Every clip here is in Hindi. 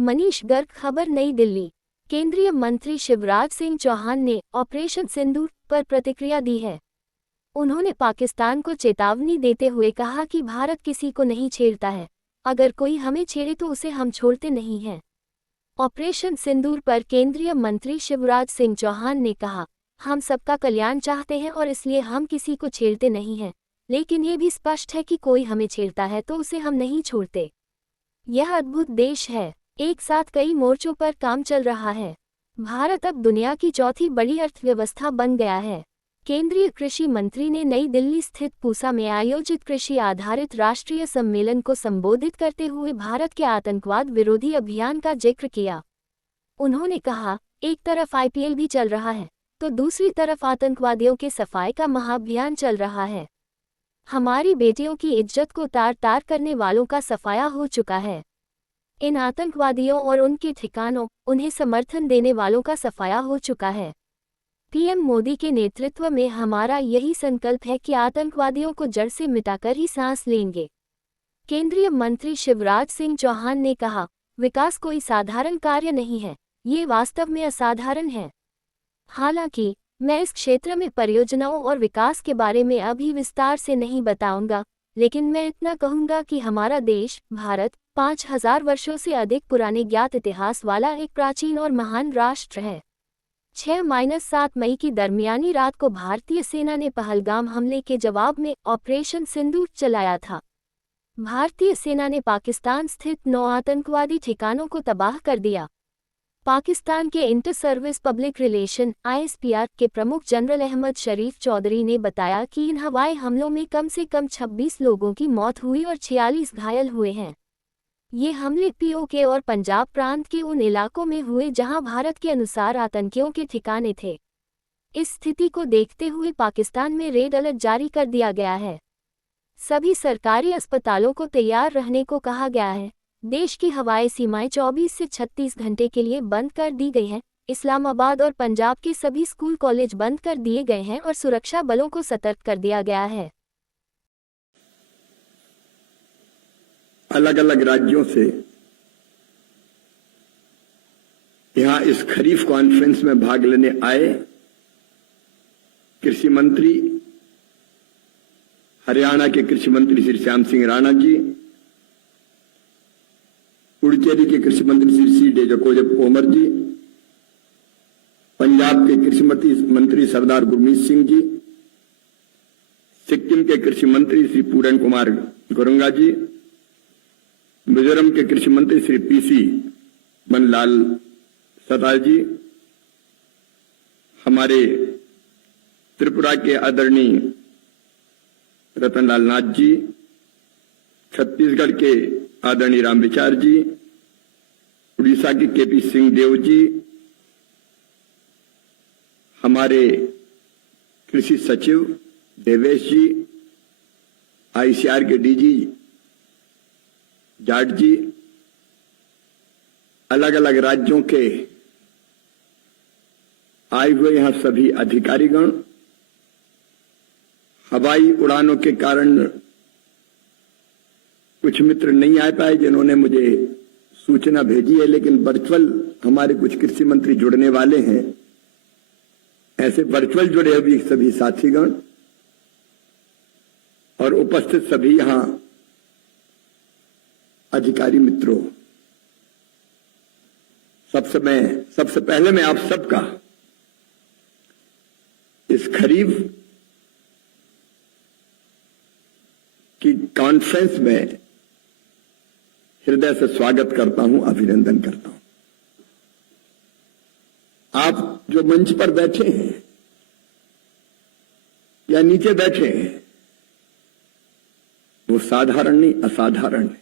मनीष गर्ग। खबर नई दिल्ली। केंद्रीय मंत्री शिवराज सिंह चौहान ने ऑपरेशन सिंदूर पर प्रतिक्रिया दी है। उन्होंने पाकिस्तान को चेतावनी देते हुए कहा कि भारत किसी को नहीं छेड़ता है, अगर कोई हमें छेड़े तो उसे हम छोड़ते नहीं हैं। ऑपरेशन सिंदूर पर केंद्रीय मंत्री शिवराज सिंह चौहान ने कहा, हम सबका कल्याण चाहते हैं और इसलिए हम किसी को छेड़ते नहीं हैं, लेकिन ये भी स्पष्ट है कि कोई हमें छेड़ता है तो उसे हम नहीं छोड़ते। यह अद्भुत देश है, एक साथ कई मोर्चों पर काम चल रहा है। भारत अब दुनिया की चौथी बड़ी अर्थव्यवस्था बन गया है। केंद्रीय कृषि मंत्री ने नई दिल्ली स्थित पूसा में आयोजित कृषि आधारित राष्ट्रीय सम्मेलन को संबोधित करते हुए भारत के आतंकवाद विरोधी अभियान का जिक्र किया। उन्होंने कहा, एक तरफ IPL भी चल रहा है तो दूसरी तरफ आतंकवादियों के सफाई का महाअभियान चल रहा है। हमारी बेटियों की इज्जत को तार तार करने वालों का सफाया हो चुका है। इन आतंकवादियों और उनके ठिकानों, उन्हें समर्थन देने वालों का सफाया हो चुका है। पीएम मोदी के नेतृत्व में हमारा यही संकल्प है कि आतंकवादियों को जड़ से मिटाकर ही सांस लेंगे। केंद्रीय मंत्री शिवराज सिंह चौहान ने कहा, विकास कोई साधारण कार्य नहीं है, ये वास्तव में असाधारण है। हालांकि मैं इस क्षेत्र में परियोजनाओं और विकास के बारे में अभी विस्तार से नहीं बताऊंगा, लेकिन मैं इतना कहूंगा कि हमारा देश, भारत, 5000 वर्षों से अधिक पुराने ज्ञात इतिहास वाला एक प्राचीन और महान राष्ट्र है। 6-7 मई की दरमियानी रात को भारतीय सेना ने पहलगाम हमले के जवाब में ऑपरेशन सिंदूर चलाया था। भारतीय सेना ने पाकिस्तान स्थित 9 आतंकवादी ठिकानों को तबाह कर दिया। पाकिस्तान के inter service public relation (ISPR) के प्रमुख जनरल अहमद शरीफ चौधरी ने बताया कि इन हवाई हमलों में कम से कम 26 लोगों की मौत हुई और 46 घायल हुए हैं। ये हमले POK और पंजाब प्रांत के उन इलाकों में हुए जहां भारत के अनुसार आतंकियों के ठिकाने थे। इस स्थिति को देखते हुए पाकिस्तान में रेड अलर्ट जारी कर दिया गया है। सभी सरकारी अस्पतालों को तैयार रहने को कहा गया है। देश की हवाई सीमाएं 24 से 36 घंटे के लिए बंद कर दी गई हैं। इस्लामाबाद और पंजाब के सभी स्कूल कॉलेज बंद कर दिए गए हैं और सुरक्षा बलों को सतर्क कर दिया गया है। अलग अलग राज्यों से यहां इस खरीफ कॉन्फ्रेंस में भाग लेने आए कृषि मंत्री, हरियाणा के कृषि मंत्री श्री श्याम सिंह राणा जी, पुडुचेरी के कृषि मंत्री श्री C.D. जोकोजोमर जी, पंजाब के कृषि मंत्री सरदार गुरमीत सिंह जी, सिक्किम के कृषि मंत्री श्री पूरन कुमार गुरुंगा जी, मिजोरम के कृषि मंत्री श्री PC बनलाल सताल जी, हमारे त्रिपुरा के आदरणीय रतनलाल नाथ जी, छत्तीसगढ़ के आदरणीय रामविचार जी, उड़ीसा के KP सिंहदेव जी, हमारे कृषि सचिव देवेश जी, ICR के DG जाट जी, अलग अलग राज्यों के आए हुए यहां सभी अधिकारीगण, हवाई उड़ानों के कारण कुछ मित्र नहीं आ पाए जिन्होंने मुझे सूचना भेजी है, लेकिन वर्चुअल हमारे कुछ कृषि मंत्री जुड़ने वाले हैं। ऐसे वर्चुअल जुड़े हुए सभी साथीगण और उपस्थित सभी यहां अधिकारी मित्रों, सबसे पहले मैं आप सबका इस खरीफ की कॉन्फ्रेंस में हृदय से स्वागत करता हूं, अभिनंदन करता हूं। आप जो मंच पर बैठे हैं या नीचे बैठे हैं, वो साधारण नहीं असाधारण है।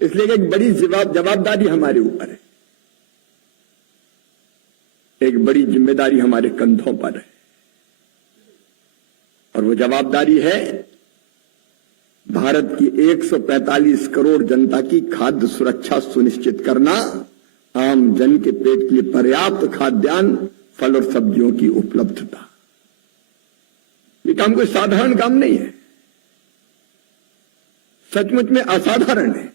इसलिए एक बड़ी जवाबदारी हमारे ऊपर है, एक बड़ी जिम्मेदारी हमारे कंधों पर है, और वो जवाबदारी है भारत की 145 करोड़ जनता की खाद्य सुरक्षा सुनिश्चित करना, आम जन के पेट के लिए पर्याप्त खाद्यान्न, फल और सब्जियों की उपलब्धता। ये काम कोई साधारण काम नहीं है, सचमुच में असाधारण है।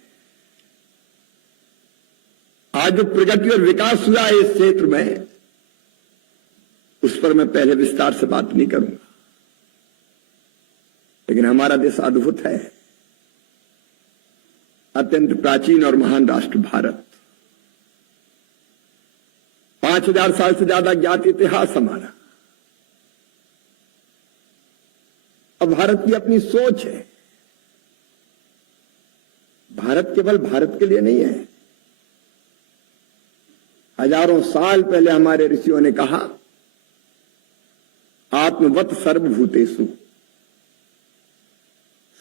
आज जो प्रगति और विकास हुआ है इस क्षेत्र में, उस पर मैं पहले विस्तार से बात नहीं करूंगा, लेकिन हमारा देश अद्भुत है, अत्यंत प्राचीन और महान राष्ट्र भारत। 5000 साल से ज्यादा ज्ञात इतिहास हमारा। अब भारत की अपनी सोच है। भारत केवल भारत के लिए नहीं है। हजारों साल पहले हमारे ऋषियों ने कहा, आत्मवत सर्वभूतेषु,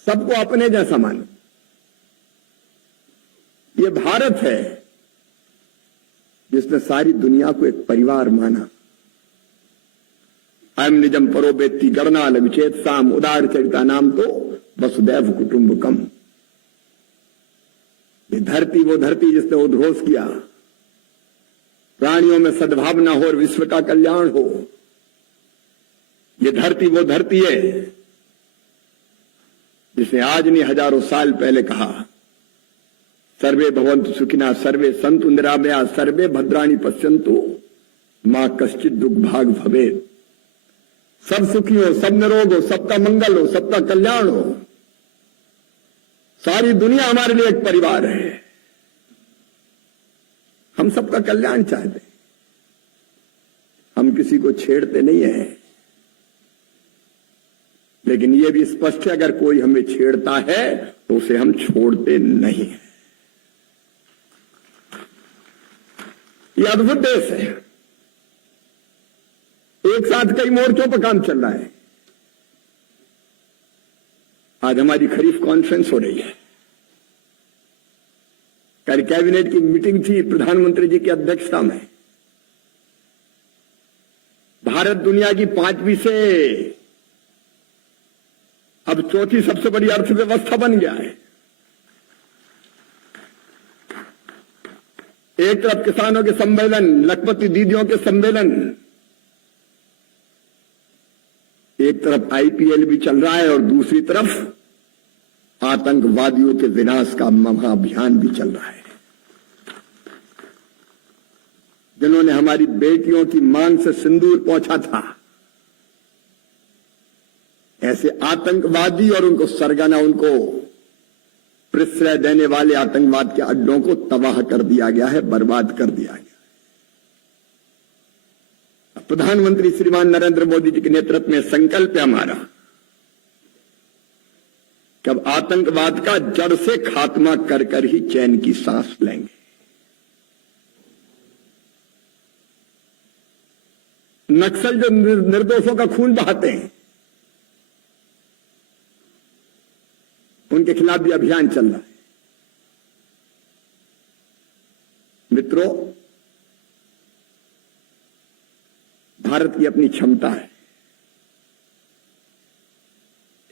सबको अपने जैसा मानो। ये भारत है जिसने सारी दुनिया को एक परिवार माना। अयम निजम परो वेत्ति गणना विचेत साम उदार चरिता नाम तो वसुदैव कुटुंबकम। ये धरती वो धरती जिसने उद्घोष किया, प्राणियों में सद्भावना हो और विश्व का कल्याण हो। ये धरती वो धरती है जिसने आज नहीं हजारों साल पहले कहा, सर्वे भवन्तु सुखिनः सर्वे सन्तु निरामया सर्वे भद्राणि पश्यन्तु मां कश्चित् दुर्भाग भवेत्। सब सुखी हो, सब निरोग हो, सबका मंगल हो, सबका कल्याण हो। सारी दुनिया हमारे लिए एक परिवार है। हम सबका कल्याण चाहते हैं। हम किसी को छेड़ते नहीं है, लेकिन यह भी स्पष्ट है, अगर कोई हमें छेड़ता है तो उसे हम छोड़ते नहीं है। यह अद्भुत देश है। एक साथ कई मोर्चों पर काम चल रहा है। आज हमारी खरीफ कॉन्फ्रेंस हो रही है। कल कैबिनेट की मीटिंग थी प्रधानमंत्री जी की अध्यक्षता में। भारत दुनिया की 5वीं से अब 4थी सबसे बड़ी अर्थव्यवस्था बन गया है। एक तरफ किसानों के सम्मेलन, लखपति दीदियों के सम्मेलन, एक तरफ आईपीएल भी चल रहा है और दूसरी तरफ आतंकवादियों के विनाश का महाअभियान भी चल रहा है। जिन्होंने हमारी बेटियों की मांग से सिंदूर पहुंचा था, ऐसे आतंकवादी और उनको सरगना, उनको प्रश्रय देने वाले आतंकवाद के अड्डों को तबाह कर दिया गया है, बर्बाद कर दिया गया। प्रधानमंत्री श्रीमान नरेंद्र मोदी जी के नेतृत्व में संकल्प है हमारा कि अब आतंकवाद का जड़ से खात्मा कर कर ही चैन की सांस लेंगे। नक्सल जो निर्दोषों का खून बहाते हैं, उनके खिलाफ भी अभियान चल रहा है। मित्रों, भारत की अपनी क्षमता है।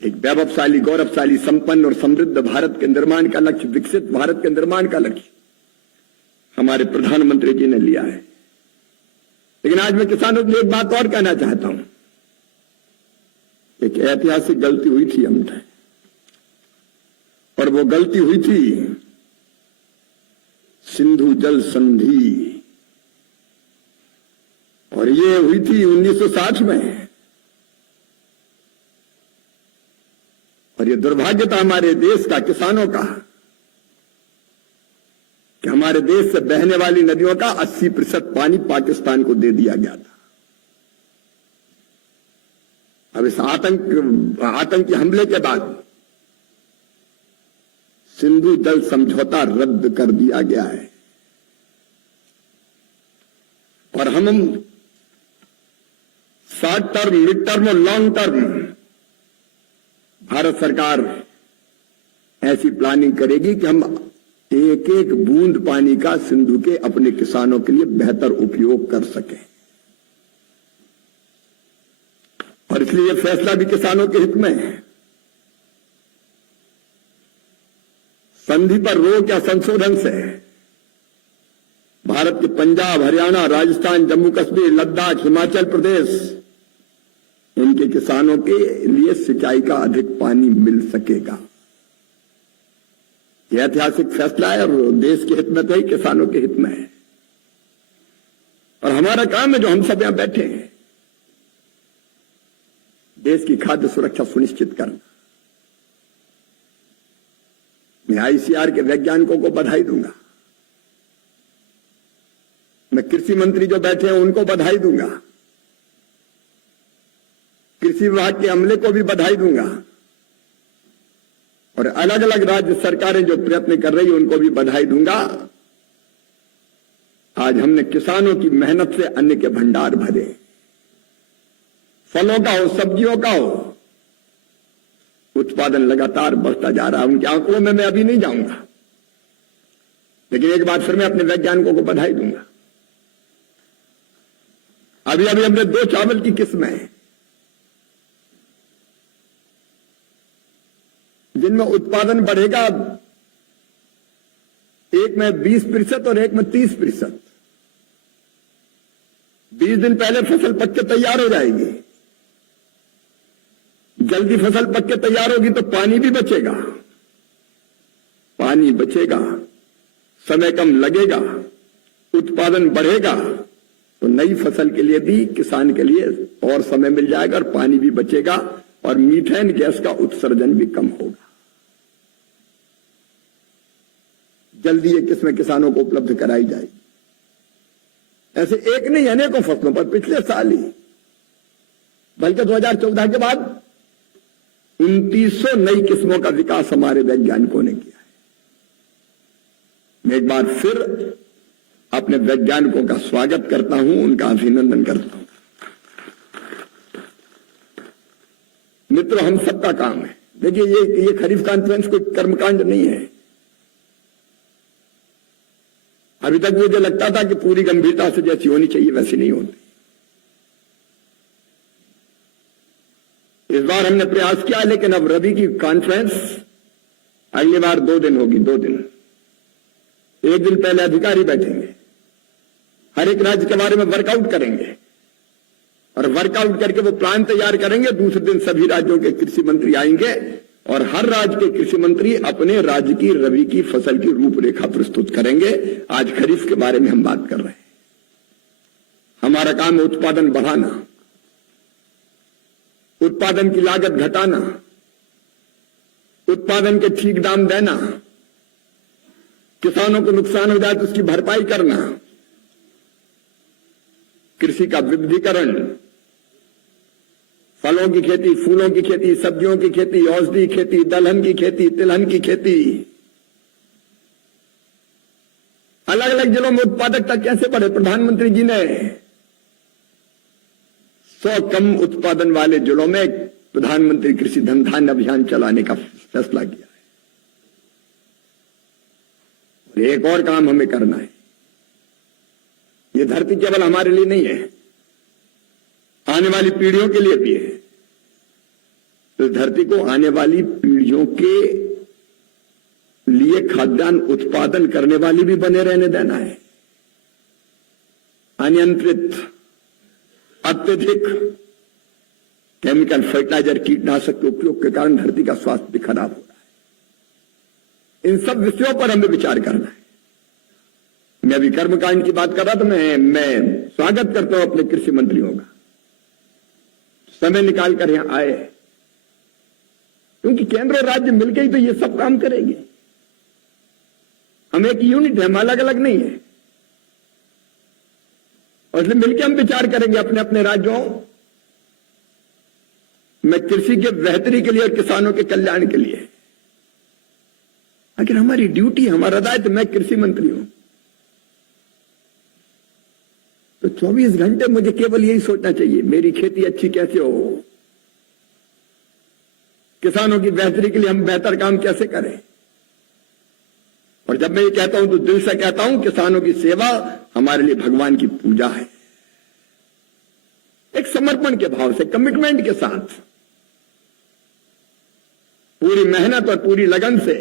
एक वैभवशाली, गौरवशाली, संपन्न और समृद्ध भारत के निर्माण का लक्ष्य, विकसित भारत के निर्माण का लक्ष्य हमारे प्रधानमंत्री जी ने लिया है। लेकिन आज मैं किसानों के लिए एक बात और कहना चाहता हूं। एक ऐतिहासिक गलती हुई थी हमसे, और वो गलती हुई थी सिंधु जल संधि, और ये हुई थी 1960 में। और ये दुर्भाग्य था हमारे देश का, किसानों का, कि हमारे देश से बहने वाली नदियों का 80% पानी पाकिस्तान को दे दिया गया था। अब इस आतंकी हमले के बाद सिंधु जल समझौता रद्द कर दिया गया है, और हम शॉर्ट टर्म, मिड टर्म और लॉन्ग टर्म भारत सरकार ऐसी प्लानिंग करेगी कि हम एक एक बूंद पानी का सिंधु के अपने किसानों के लिए बेहतर उपयोग कर सकें। और इसलिए यह फैसला भी किसानों के हित में है। संधि पर रोक या संशोधन से भारत के पंजाब, हरियाणा, राजस्थान, जम्मू कश्मीर, लद्दाख, हिमाचल प्रदेश, इनके किसानों के लिए सिंचाई का अधिक पानी मिल सकेगा। यह ऐतिहासिक फैसला है और देश के हित में तो ही किसानों के हित में है। और हमारा काम है, जो हम सब यहां बैठे हैं, देश की खाद्य सुरक्षा सुनिश्चित करना। मैं आईसीआर के वैज्ञानिकों को बधाई दूंगा, मैं कृषि मंत्री जो बैठे हैं उनको बधाई दूंगा, कृषि विभाग के अमले को भी बधाई दूंगा, और अलग अलग राज्य सरकारें जो प्रयत्न कर रही है उनको भी बधाई दूंगा। आज हमने किसानों की मेहनत से अन्न के भंडार भरे, फलों का हो, सब्जियों का हो, उत्पादन लगातार बढ़ता जा रहा है। उनके आंकड़ों में मैं अभी नहीं जाऊंगा, लेकिन एक बार फिर मैं अपने वैज्ञानिकों को बधाई दूंगा। अभी अभी हमने 2 चावल की किस्में हैं जिनमें उत्पादन बढ़ेगा, एक में 20% और एक में 30%। 20 दिन पहले फसल पक के तैयार हो जाएगी। जल्दी फसल पक के तैयार होगी तो पानी भी बचेगा, पानी बचेगा, समय कम लगेगा, उत्पादन बढ़ेगा, तो नई फसल के लिए भी, किसान के लिए और समय मिल जाएगा और पानी भी बचेगा और मीथेन गैस का उत्सर्जन भी कम होगा। जल्दी ये किस्में किसानों को उपलब्ध कराई जाएगी। ऐसे एक नहीं, अनेकों फसलों पर पिछले साल ही, बल्कि 2014 के बाद 2900 नई किस्मों का विकास हमारे वैज्ञानिकों ने किया है। मैं एक बार फिर अपने वैज्ञानिकों का स्वागत करता हूं, उनका अभिनंदन करता हूं। मित्रों, हम सबका काम है। देखिए, ये खरीफ कॉन्फ्रेंस कोई कर्मकांड नहीं है। अभी तक मुझे लगता था कि पूरी गंभीरता से जैसी होनी चाहिए वैसी नहीं होती। इस बार हमने प्रयास किया, लेकिन अब रबी की कॉन्फ्रेंस अगली बार 2 दिन होगी। 2 दिन, एक दिन पहले अधिकारी बैठेंगे, हर एक राज्य के बारे में वर्कआउट करेंगे और वर्कआउट करके वो प्लान तैयार करेंगे। दूसरे दिन सभी राज्यों के कृषि मंत्री आएंगे और हर राज्य के कृषि मंत्री अपने राज्य की रबी की फसल की रूपरेखा प्रस्तुत करेंगे। आज खरीफ के बारे में हम बात कर रहे हैं। हमारा काम है उत्पादन बढ़ाना, उत्पादन की लागत घटाना, उत्पादन के ठीक दाम देना, किसानों को नुकसान हो जाए तो उसकी भरपाई करना, कृषि का विविधीकरण, फलों की खेती, फूलों की खेती, सब्जियों की खेती, औषधि खेती, दलहन की खेती, तिलहन की खेती। अलग अलग जिलों में उत्पादकता कैसे बढ़े? प्रधानमंत्री जी ने 100 कम उत्पादन वाले जिलों में प्रधानमंत्री कृषि धन धान्य अभियान चलाने का फैसला किया है। एक और काम हमें करना है। ये धरती केवल हमारे लिए नहीं है, आने वाली पीढ़ियों के लिए भी है। तो धरती को आने वाली पीढ़ियों के लिए खाद्यान्न उत्पादन करने वाली भी बने रहने देना है। अनियंत्रित, अत्यधिक केमिकल फर्टिलाइजर, कीटनाशक के उपयोग के कारण धरती का स्वास्थ्य भी खराब हो रहा है। इन सब विषयों पर हमें विचार करना है। मैं अभी कर्मकांड की बात कर रहा था। मैं स्वागत करता हूं अपने कृषि मंत्रियों का, समय निकाल कर यहां आए, क्योंकि केंद्र और राज्य मिलकर ही तो ये सब काम करेंगे। हम एक यूनिट है, हम अलग अलग नहीं है, और इसलिए मिलकर हम विचार करेंगे अपने अपने राज्यों में कृषि के बेहतरी के लिए और किसानों के कल्याण के लिए। आखिर हमारी ड्यूटी, हमारा दायित्व, मैं कृषि मंत्री हूं, तो 24 घंटे मुझे केवल यही सोचना चाहिए, मेरी खेती अच्छी कैसे हो, किसानों की बेहतरी के लिए हम बेहतर काम कैसे करें। और जब मैं ये कहता हूं तो दिल से कहता हूं, किसानों की सेवा हमारे लिए भगवान की पूजा है। एक समर्पण के भाव से, कमिटमेंट के साथ, पूरी मेहनत और पूरी लगन से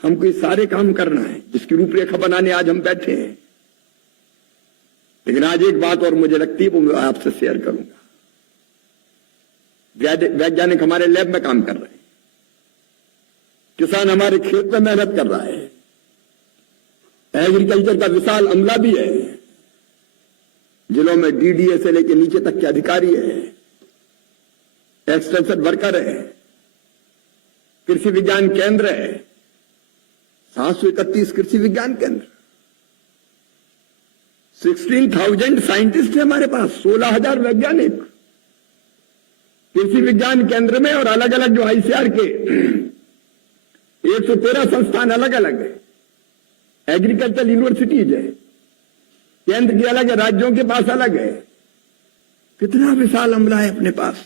हमको ये सारे काम करना है जिसकी रूपरेखा बनाने आज हम बैठे हैं। लेकिन आज एक बात और मुझे लगती है, वो मैं आपसे शेयर करूंगा। वैज्ञानिक हमारे लैब में काम कर रहे हैं, किसान हमारे खेत में मेहनत कर रहा है, एग्रीकल्चर का विशाल अमला भी है, जिलों में डीडीए से लेकर नीचे तक के अधिकारी है, एक्सटेंशन वर्कर है, कृषि विज्ञान केंद्र है, 731 कृषि विज्ञान केंद्र, 16,000 साइंटिस्ट है हमारे पास, 16,000 वैज्ञानिक कृषि विज्ञान केंद्र में, और अलग अलग जो आईसीआर के 113 संस्थान अलग अलग है, एग्रीकल्चर यूनिवर्सिटीज है, केंद्र की अलग है, राज्यों के पास अलग है। कितना विशाल अमला है अपने पास,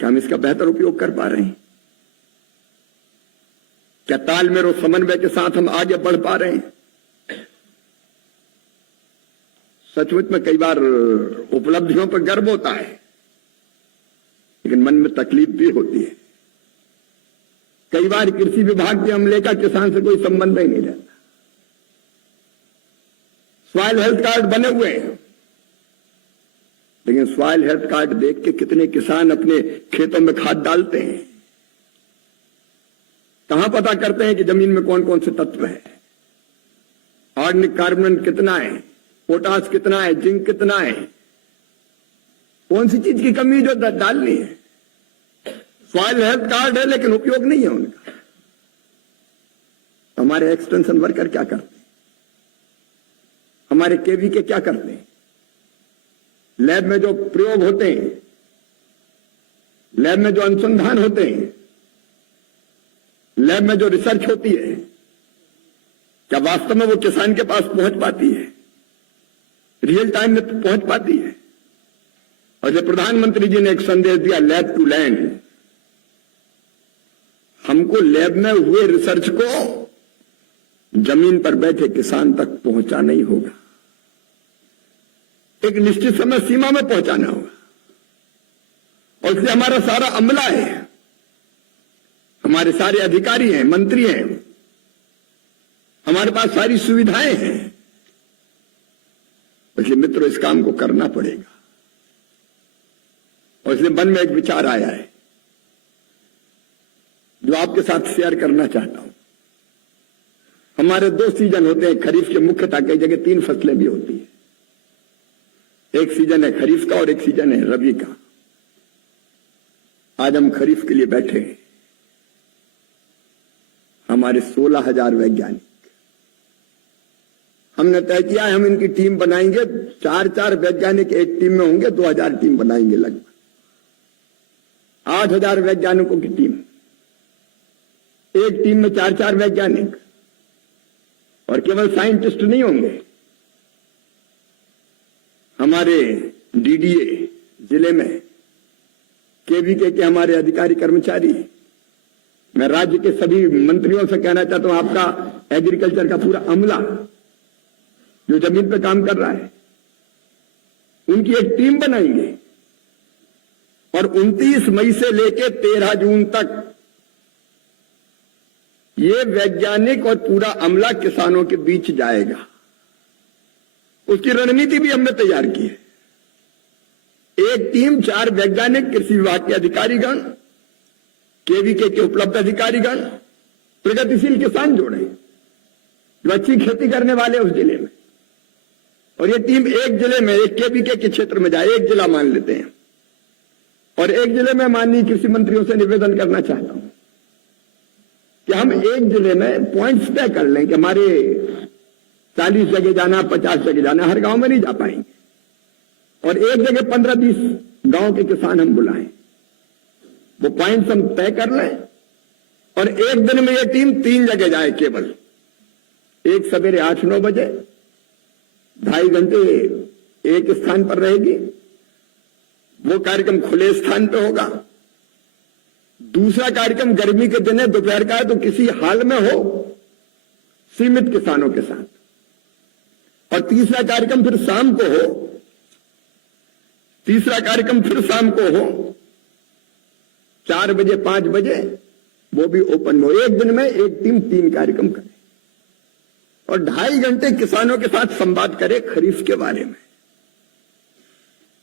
क्या हम इसका बेहतर उपयोग कर पा रहे हैं? क्या तालमेल और समन्वय के साथ हम आगे बढ़ पा रहे हैं? सचमुच में कई बार उपलब्धियों पर गर्व होता है, लेकिन मन में तकलीफ भी होती है। कई बार कृषि विभाग के अमले का किसान से कोई संबंध ही नहीं रहता। सॉइल हेल्थ कार्ड बने हुए हैं, लेकिन सॉइल हेल्थ कार्ड देख के कितने किसान अपने खेतों में खाद डालते हैं? कहां पता करते हैं कि जमीन में कौन कौन से तत्व है, ऑर्गेनिक कार्बन कितना है, पोटास कितना है, जिंक कितना है, कौन सी चीज की कमी जो डालनी है। सॉइल हेल्थ कार्ड है लेकिन उपयोग नहीं है उनका। हमारे एक्सटेंशन वर्कर क्या करते हैं, हमारे केवी के क्या करते हैं? लैब में जो प्रयोग होते हैं, लैब में जो अनुसंधान होते हैं, लैब में जो रिसर्च होती है, क्या वास्तव में वो किसान के पास पहुंच पाती है, रियल टाइम में पहुंच पाती है? और जब प्रधानमंत्री जी ने एक संदेश दिया, लैब टू लैंड, हमको लैब में हुए रिसर्च को जमीन पर बैठे किसान तक पहुंचाना ही होगा, एक निश्चित समय सीमा में पहुंचाना होगा। और इसलिए हमारा सारा अमला है, हमारे सारे अधिकारी हैं, मंत्री हैं, हमारे पास सारी सुविधाएं हैं। इसलिए मित्रों, इस काम को करना पड़ेगा। और इसलिए मन में एक विचार आया है जो आपके साथ शेयर करना चाहता हूं। हमारे 2 सीजन होते हैं खरीफ के, मुख्यतः कई जगह 3 फसलें भी होती है। एक सीजन है खरीफ का और एक सीजन है रबी का। आज हम खरीफ के लिए बैठे हैं। हमारे 16,000 वैज्ञानिक, हमने तय किया है हम इनकी टीम बनाएंगे, 4-4 वैज्ञानिक एक टीम में होंगे, 2,000 टीम बनाएंगे, लगभग 8,000 वैज्ञानिकों की टीम। एक टीम में 4-4 वैज्ञानिक, और केवल साइंटिस्ट नहीं होंगे। हमारे डीडीए जिले में, केवीके के हमारे अधिकारी कर्मचारी, मैं राज्य के सभी मंत्रियों से कहना चाहता हूं, आपका एग्रीकल्चर का पूरा अमला जो जमीन पे काम कर रहा है, उनकी एक टीम बनाएंगे और 29 मई से लेकर 13 जून तक ये वैज्ञानिक और पूरा अमला किसानों के बीच जाएगा। उसकी रणनीति भी हमने तैयार की है। एक टीम 4 वैज्ञानिक, कृषि विभाग के अधिकारीगण, केवीके के उपलब्ध अधिकारीगण, प्रगतिशील किसान जोड़े जो अच्छी खेती करने वाले उस जिले में। और ये टीम एक जिले में, एक केवीके के क्षेत्र में जाए, एक जिला मान लेते हैं, और एक जिले में माननीय कृषि मंत्रियों से निवेदन करना चाहता हूं कि हम एक जिले में पॉइंट्स तय कर लें कि हमारे 40 जगह जाना, 50 जगह जाना, हर गांव में नहीं जा पाएंगे, और एक जगह 15-20 गांव के किसान हम बुलाएं, वो पॉइंट्स हम तय कर लें, और एक दिन में ये टीम 3 जगह जाए केवल। एक सवेरे 8-9 बजे, 2.5 घंटे एक स्थान पर रहेगी, वो कार्यक्रम खुले स्थान पे होगा। दूसरा कार्यक्रम गर्मी के दिन है, दोपहर का है, तो किसी हाल में हो, सीमित किसानों के साथ। और तीसरा कार्यक्रम फिर शाम को हो, तीसरा कार्यक्रम फिर शाम को हो, 4 बजे 5 बजे, वो भी ओपन हो। एक दिन में एक टीम 3 कार्यक्रम करे और 2.5 घंटे किसानों के साथ संवाद करे खरीफ के बारे में।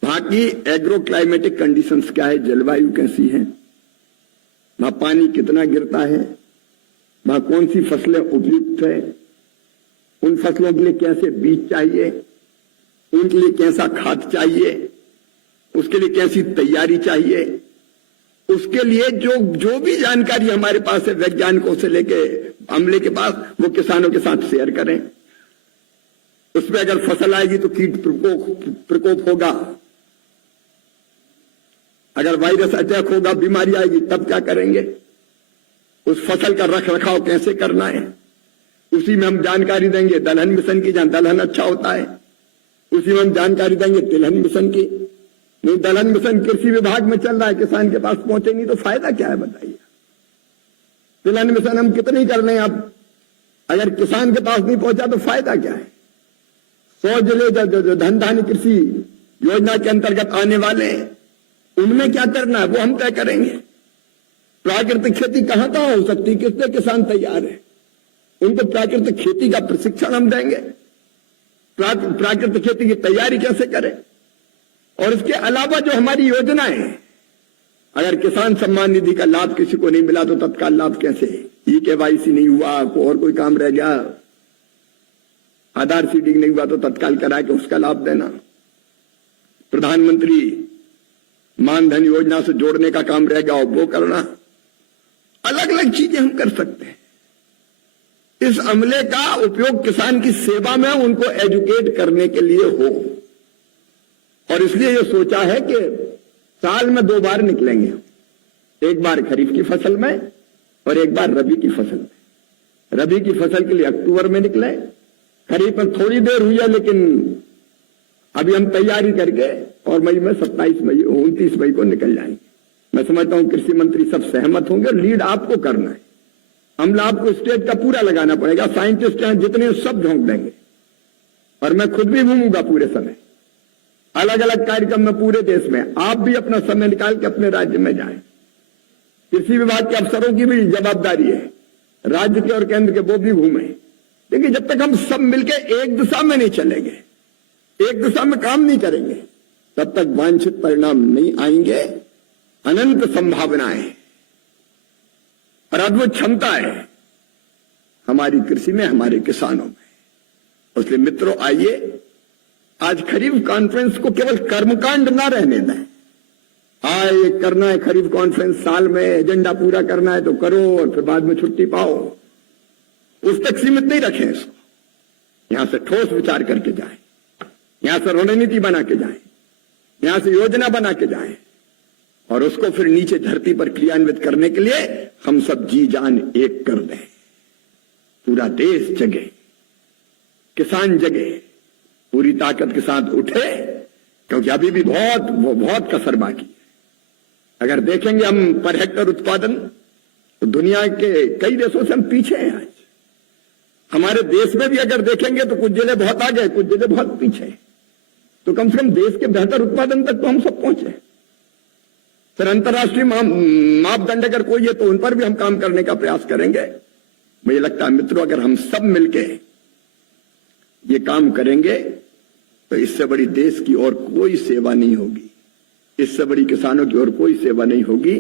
वहां की एग्रो क्लाइमेटिक कंडीशंस क्या है, जलवायु कैसी है, वहां पानी कितना गिरता है, वहां कौन सी फसलें उपयुक्त है, उन फसलों के लिए कैसे बीज चाहिए, उनके लिए कैसा खाद चाहिए, उसके लिए कैसी तैयारी चाहिए, उसके लिए जो भी जानकारी हमारे पास है वैज्ञानिकों से लेके अमले के पास, वो किसानों के साथ शेयर करें। उसमें अगर फसल आएगी तो कीट प्रकोप होगा, अगर वायरस अटैक होगा, बीमारी आएगी, तब क्या करेंगे, उस फसल का रख रखाव कैसे करना है, उसी में हम जानकारी देंगे दलहन मिशन की, जहां दलहन अच्छा होता है उसी में हम जानकारी देंगे तिलहन मिशन की। नहीं, दलहन मिशन कृषि विभाग में चल रहा है, किसान के पास पहुंचे नहीं तो फायदा क्या है बताइए। तिलहन मिशन हम कितनी कर लें, अब अगर किसान के पास नहीं पहुंचा तो फायदा क्या है। 100 जिले जो धन धान्य कृषि योजना के अंतर्गत आने वाले हैं, उनमें क्या करना है वो हम तय करेंगे। प्राकृतिक खेती कहां हो सकती है, कितने किसान तैयार है, उनको प्राकृतिक खेती का प्रशिक्षण हम देंगे, प्राकृतिक खेती की तैयारी कैसे करें। और इसके अलावा जो हमारी योजनाएं हैं, अगर किसान सम्मान निधि का लाभ किसी को नहीं मिला तो तत्काल लाभ कैसे, KYC नहीं हुआ, और कोई काम रह गया, आधार सीडिंग नहीं हुआ तो तत्काल करा के उसका लाभ देना। प्रधानमंत्री मानधन योजना से जोड़ने का काम रह गया वो करना। अलग अलग चीजें हम कर सकते हैं। इस अमले का उपयोग किसान की सेवा में उनको एजुकेट करने के लिए हो, और इसलिए ये सोचा है कि साल में 2 बार निकलेंगे, एक बार खरीफ की फसल में और एक बार रबी की फसल में। रबी की फसल के लिए अक्टूबर में निकले, खरीफ में थोड़ी देर हुई है लेकिन अभी हम तैयारी करके और मई में 29 मई को निकल जाएंगे। मैं समझता हूं कृषि मंत्री सब सहमत होंगे। लीड आपको करना है, अमला आपको स्टेट का पूरा लगाना पड़ेगा, साइंटिस्ट हैं जितने सब झोंक देंगे, और मैं खुद भी घूमूंगा पूरे समय, अलग अलग कार्यक्रम में पूरे देश में। आप भी अपना समय निकाल के अपने राज्य में जाएं। कृषि विभाग के अफसरों की भी जवाबदारी है, राज्य के और केंद्र के, वो भी घूमें। देखिए, जब तक हम सब मिलकर एक दिशा में नहीं चलेंगे, एक दिशा में काम नहीं करेंगे, तब तक वांछित परिणाम नहीं आएंगे। अनंत संभावनाएं और अद्भुत क्षमता है हमारी कृषि में, हमारे किसानों में। इसलिए मित्रों, आइए आज खरीफ कॉन्फ्रेंस को केवल कर्मकांड ना रहने दें। ये करना है खरीफ कॉन्फ्रेंस, साल में एजेंडा पूरा करना है तो करो और फिर बाद में छुट्टी पाओ, उस तक सीमित नहीं रखें इसको। यहां से ठोस विचार करके जाएं, यहां से रणनीति बना के जाएं, यहां से योजना बना के जाएं, और उसको फिर नीचे धरती पर क्रियान्वित करने के लिए हम सब जी जान एक कर दें। पूरा देश जगे, किसान जगे, पूरी ताकत के साथ उठे, क्योंकि अभी भी बहुत कसर बाकी है। अगर देखेंगे हम पर हेक्टर उत्पादन, तो दुनिया के कई देशों से हम पीछे हैं। आज हमारे देश में भी अगर देखेंगे तो कुछ जिले बहुत आगे, कुछ जिले बहुत पीछे, तो कम से कम देश के बेहतर उत्पादन तक तो हम सब पहुंचे। फिर अंतर्राष्ट्रीय मापदंड अगर कोई है तो उन पर भी हम काम करने का प्रयास करेंगे। मुझे लगता है मित्रों, अगर हम सब मिलके ये काम करेंगे तो इससे बड़ी देश की और कोई सेवा नहीं होगी, इससे बड़ी किसानों की और कोई सेवा नहीं होगी।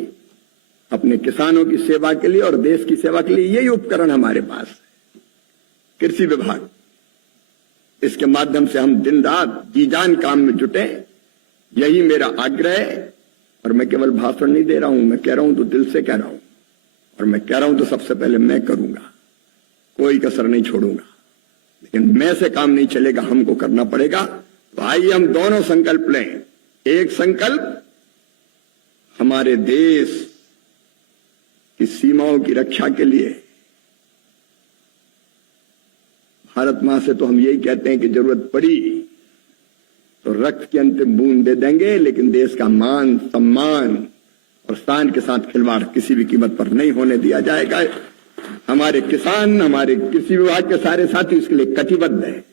अपने किसानों की सेवा के लिए और देश की सेवा के लिए यही उपकरण हमारे पास है, कृषि विभाग। इसके माध्यम से हम दिन रात जी जान काम में जुटे, यही मेरा आग्रह है। और मैं केवल भाषण नहीं दे रहा हूं, मैं कह रहा हूं तो दिल से कह रहा हूं, और मैं कह रहा हूं तो सबसे पहले मैं करूंगा, कोई कसर नहीं छोड़ूंगा। लेकिन मैं से काम नहीं चलेगा, हमको करना पड़ेगा। तो आइए हम दोनों संकल्प लें। एक संकल्प हमारे देश की सीमाओं की रक्षा के लिए। भारत मां से तो हम यही कहते हैं कि जरूरत पड़ी तो रक्त की अंतिम बूंद दे देंगे, लेकिन देश का मान, सम्मान और शान के साथ खिलवाड़ किसी भी कीमत पर नहीं होने दिया जाएगा। हमारे किसान, हमारे कृषि विभाग के सारे साथी इसके लिए कटिबद्ध हैं।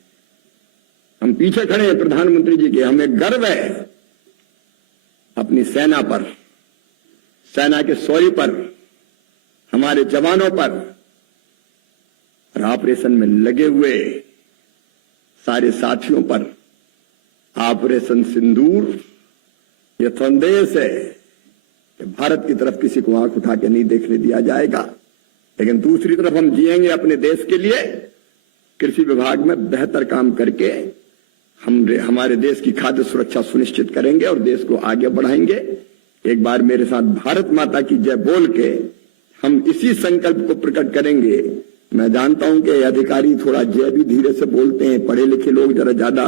हम पीछे खड़े हैं प्रधानमंत्री जी के। हमें गर्व है अपनी सेना पर, सेना के शौर्य पर, हमारे जवानों पर, और ऑपरेशन में लगे हुए सारे साथियों पर। ऑपरेशन सिंदूर यह संदेश है कि भारत की तरफ किसी को आंख उठा के नहीं देखने दिया जाएगा, लेकिन दूसरी तरफ हम जिएंगे अपने देश के लिए, कृषि विभाग में बेहतर काम करके हम हमारे देश की खाद्य सुरक्षा सुनिश्चित करेंगे और देश को आगे बढ़ाएंगे। एक बार मेरे साथ भारत माता की जय बोल के हम इसी संकल्प को प्रकट करेंगे। मैं जानता हूं कि अधिकारी थोड़ा जय भी धीरे से बोलते हैं, पढ़े लिखे लोग जरा ज्यादा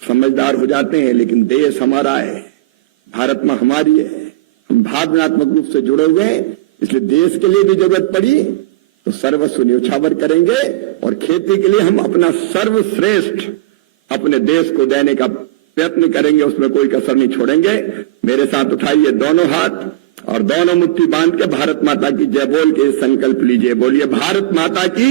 समझदार हो जाते हैं, लेकिन देश हमारा है, भारत मां हमारी है, हम भावनात्मक रूप से जुड़े हुए हैं। इसलिए देश के लिए भी जरूरत पड़ी तो सर्वस्व न्यौछावर करेंगे और खेती के लिए हम अपना सर्वश्रेष्ठ अपने देश को देने का प्रयत्न करेंगे, उसमें कोई कसर नहीं छोड़ेंगे। मेरे साथ उठाइए दोनों हाथ और दोनों मुट्ठी बांध के भारत माता की जय बोल के संकल्प लीजिए। बोलिए भारत माता की